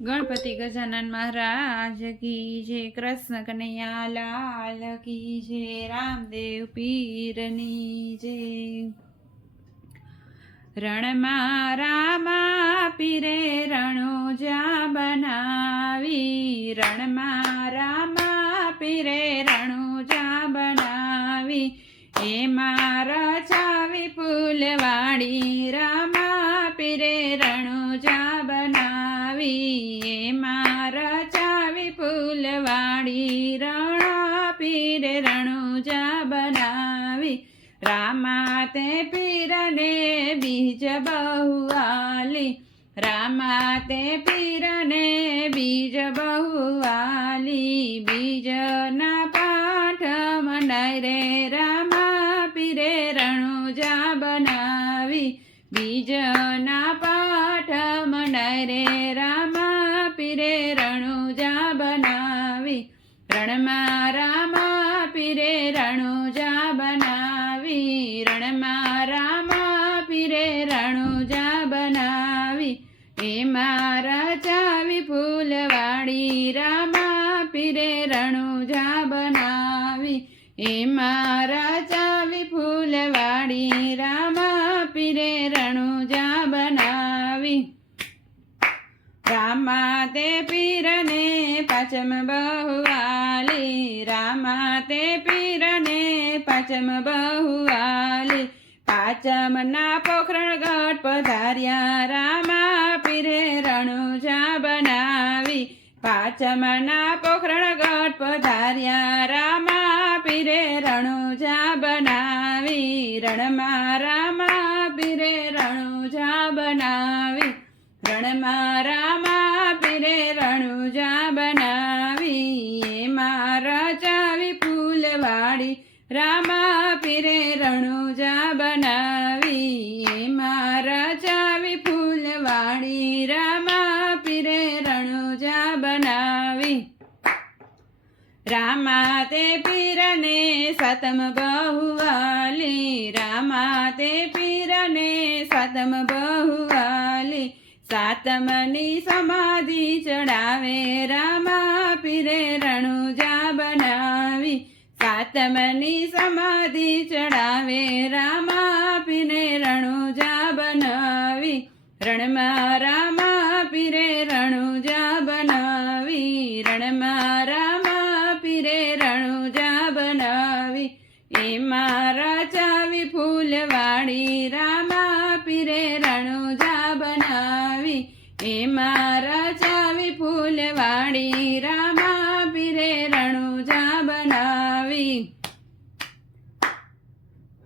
ગણપતિ ગજાનન મહારાજ કી જે કૃષ્ણ કનૈયા લાલ કી જે રામદેવ પીરની જે રણમાં રામા પીરે રણુજા બનાવી. રણમાં રામા પીરે રણુજા બનાવી. એમાં રચાવી ફૂલવાડી. રામા પીરે રણુજા બનાવી ચાવી રચાવી ફૂલવાડી રણા પીર રણુજા બનાવી. રામા તે પીરને બીજ બહુઆલી રામા તે પીરને બીજ બહુઆલી બીજના પાઠ મંડાય રે રામા પીરે રણુજા બનાવી. બીજના પાઠ રે રણમાં રામા પીરે રણુજા બનાવી. રણમાં રામા પીરે રણુજા બનાવી. એમાં રચાવી ફૂલવાળી રામા પીરે રણુજા બનાવી. એમાં રચાવી ફૂલવાળી રામા પીરે રણુજા બનાવી. રામા તે પીરને પાચમ બહુઆલી રામા તે પીરને પાચમ બહુઆલી. પાચમના પોખરણ ગઢ પધાર્યા, રામા પીરે રણુજા બનાવી. પાચમના પોખરણ ગઢ પધાર્યા, રામા પીરે રણુજા બનાવી. રણમાં રામા પીરે રણુજા બનાવી. રણમાં રામા પીરે રણુજા બનાવી સતમ બહુવાલી રામા તે પીરને સતમ બહુવાલી સાતમની સમાધિ ચડાવે, રામા પીરે રણુજા બનાવી, સાતમની સમાધિ ચડાવે, રામા પીરે રણુજા બનાવી, રણમાં રામા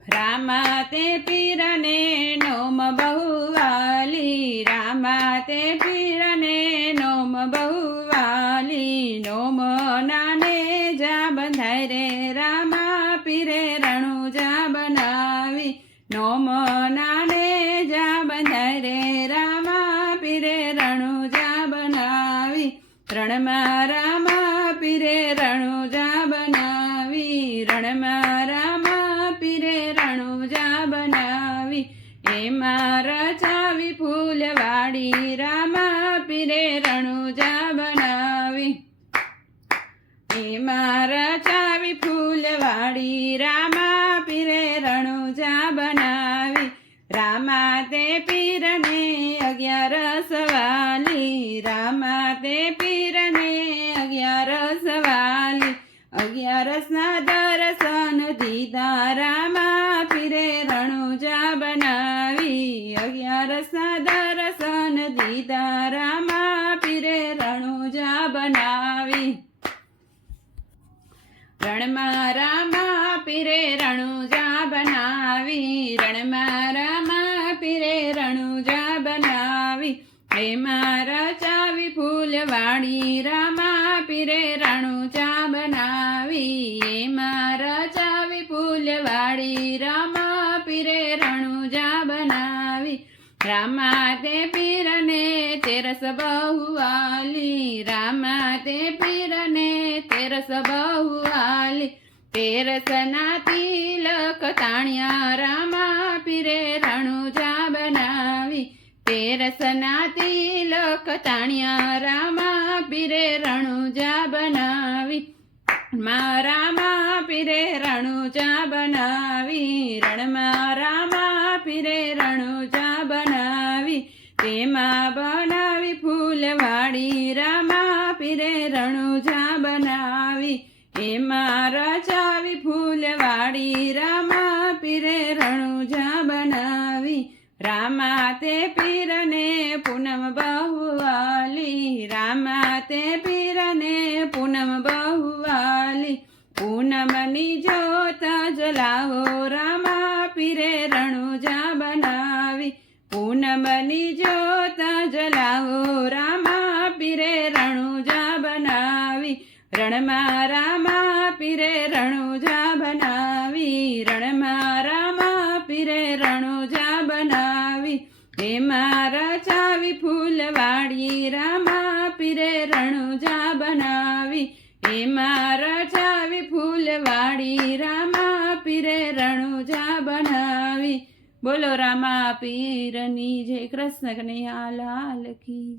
રામા તે પીરને નોમ બહુવાલી. રામા તે પીરને નોમ બહુવાલી. નોમ નાને જા બંધાય રે, રામા પીરે રણુજા બનાવી. નોમ નાને જા બંધાય રે, રામા પીરે રણુજા બનાવી. રણમાં રામા પીરે રણુજા બનાવી. રણમાં રામા પીરે રણુજા બનાવી એમાં રચાવી ફૂલવાડી રામા પીરે રણુજા બનાવી. એમાં રચાવી ફૂલવાડી રામા પીરે રણુજા બનાવી. રામા તે પીરને અગિયાર સવાલી રામા તે પીરને અગિયાર સવાલી અગિયારસના દર્શન દીધા. રામા પીરે રણુજા બનાવી. અગિયારસના દર્શન દીધા રામા પીરે રણુજા બનાવી. રણમાં રામા પીરે રણુજા બનાવી. રણમાં રામા પીરે રણુજા બનાવી. એમાં રચાવી ફૂલવાળી રામા પીરે રણુજા બનાવી. એમાં રચાવી ફૂલવાળી રામા રામા તે પીરને તેરસ બહુઆલી રામા તે પીરને તેરસ બહુઆલી તેરસના તિલક તાણ્યા રામા પીરે રણુજા બનાવી. તેરસના તિલક તાણ્યા રામા પીરે રણુજા બનાવી. મારામાં પીરે રણુજા બનાવી. રણમાં રામા પીરે રણુજા તેમાં બનાવી ફૂલવાડી રામા પીરે રણુજા બનાવી. એમાં રચાવી ફૂલવાડી રામા પીરે રણુજા બનાવી. રામા તે પીરને પૂનમ બહુવાલી રામા તે પીરને પૂનમની જોત જલાવો, રામા પીરે રણુજા બનાવી. રણમાં રામા પીરે રણુજા બનાવી. રણમાં રામા પીરે રણુજા બનાવી. એમાં રચાવી ફૂલવાડી, રામા પીરે રણુજા બનાવી. એમાં રચાવી ફૂલવાડી, રામા પીરે રણુ બોલો રામા પીરની જય કૃષ્ણ કનૈયા લાલ કી